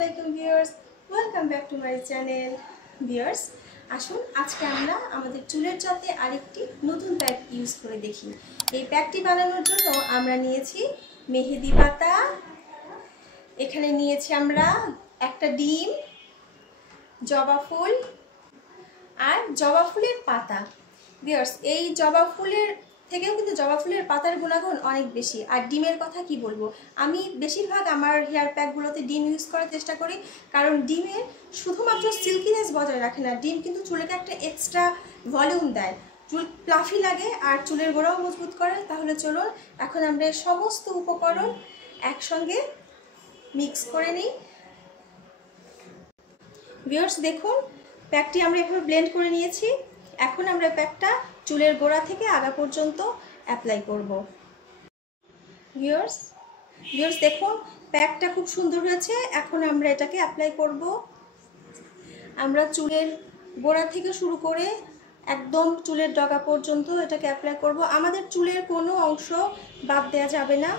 আসসালামু viewers, welcome back to my channel. Viewers, আসুন আজকে আমরা আমাদের চুলের যাতে আরেকটি নতুন প্যাক ইউজ করে দেখি। এই প্যাকটি বানানোর জন্য আমরা নিয়েছি মেহেদি পাতা, এখানে নিয়েছি আমরা একটা ডিম, জবা ফুল আর জবা ফুলের পাতা। ভিউয়ার্স, এই জবা ফুলের থেকেও কিন্তু জবা ফুলের পাতার গুণাগুণ অনেক বেশি। আর ডিমের কথা কি বলবো, আমি বেশিরভাগ আমার হেয়ার প্যাকগুলোতে ডিম ইউজ করার চেষ্টা করি, কারণ ডিমে শুধুমাত্র সিল্কিনেস বজায় রাখে না, ডিম কিন্তু চুলকে একটা এক্সট্রা ভলিউম দেয়, চুল প্লাফি লাগে আর চুলের গোড়াও মজবুত করে। তাহলে চলুন এখন আমরা সমস্ত উপকরণ একসঙ্গে মিক্স করে নিই। ভিউয়ার্স দেখুন, প্যাকটি আমরা এভাবে ব্লেন্ড করে নিয়েছি। এখন আমরা প্যাকটা চুলের গোড়া থেকে আগা পর্যন্ত অ্যাপ্লাই করব। ভিউয়ার্স দেখুন, প্যাকটা খুব সুন্দর হয়েছে। এখন আমরা এটাকে অ্যাপ্লাই করব। আমরা চুলের গোড়া থেকে শুরু করে একদম চুলের ডগা পর্যন্ত এটাকে অ্যাপ্লাই করব। আমাদের চুলের কোনো অংশ বাদ দেওয়া যাবে না।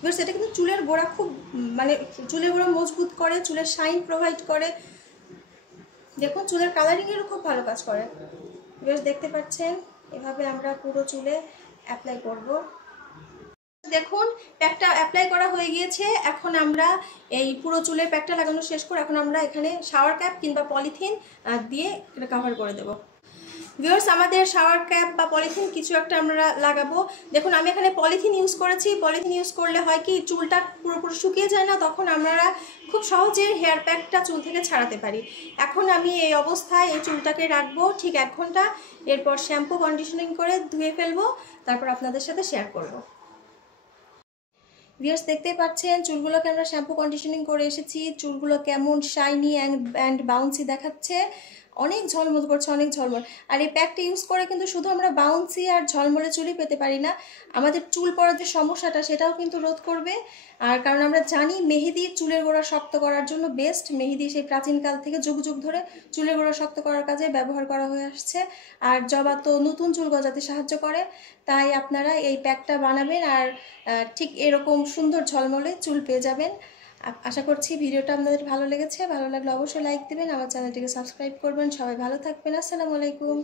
ভিউয়ার্স, এটা কিন্তু চুলের গোড়া খুব চুলের গোড়া মজবুত করে, চুলের শাইন প্রোভাইড করে। দেখুন, চুলের কালারিংয়েরও খুব ভালো কাজ করে। ভিউয়ার্স দেখতে পাচ্ছেন, এভাবে আমরা পুরো চুলে অ্যাপ্লাই করব। দেখুন, প্যাকটা অ্যাপ্লাই করা হয়ে গিয়েছে। এখন আমরা এই পুরো চুলের প্যাকটা লাগানো শেষ করে এখন আমরা এখানে শাওয়ার ক্যাপ কিংবা পলিথিন দিয়ে এটা কভার করে দেব। ভিউয়ার্স, আমাদের শাওয়ার ক্যাপ বা পলিথিন কিছু একটা আমরা লাগাবো। দেখুন, আমি এখানে পলিথিন ইউজ করেছি। পলিথিন ইউজ করলে হয় কি, চুলটা পুরোপুরি শুকিয়ে যায় না, তখন আমরা খুব সহজে হেয়ার প্যাকটা চুল থেকে ছাড়াতে পারি। এখন আমি এই অবস্থায় এই চুলটাকে রাখবো ঠিক 1 ঘন্টা, এরপর শ্যাম্পু কন্ডিশনিং করে ধুয়ে ফেলবো, তারপর আপনাদের সাথে শেয়ার করবো। ভিউয়ার্স দেখতেই পাচ্ছেন, চুলগুলোকে আমরা শ্যাম্পু কন্ডিশনিং করে এসেছি। চুলগুলো কেমন শাইনি অ্যান্ড বাউন্সি দেখাচ্ছে, অনেক ঝলমল করছে, অনেক ঝলমল। আর এই প্যাকটা ইউজ করে কিন্তু শুধু আমরা বাউন্সি আর ঝলমলে চুলই পেতে পারি না, আমাদের চুল পড়ার যে সমস্যাটা সেটাও কিন্তু রোধ করবে। আর কারণ আমরা জানি মেহেদি চুলের গোড়া শক্ত করার জন্য বেস্ট। মেহেদি সেই প্রাচীনকাল থেকে যুগ যুগ ধরে চুলের গোড়া শক্ত করার কাজে ব্যবহার করা হয়ে আসছে। আর জবা তো নতুন চুল গজাতে সাহায্য করে। তাই আপনারা এই প্যাকটা বানাবেন আর ঠিক এরকম সুন্দর ঝলমলে চুল পেয়ে যাবেন। আশা করছি ভিডিওটা আপনাদের ভালো লেগেছে। ভালো লাগলে অবশ্যই লাইক দেবেন, আমার চ্যানেলটিকে সাবস্ক্রাইব করবেন। সবাই ভালো থাকবেন। আসসালামু আলাইকুম।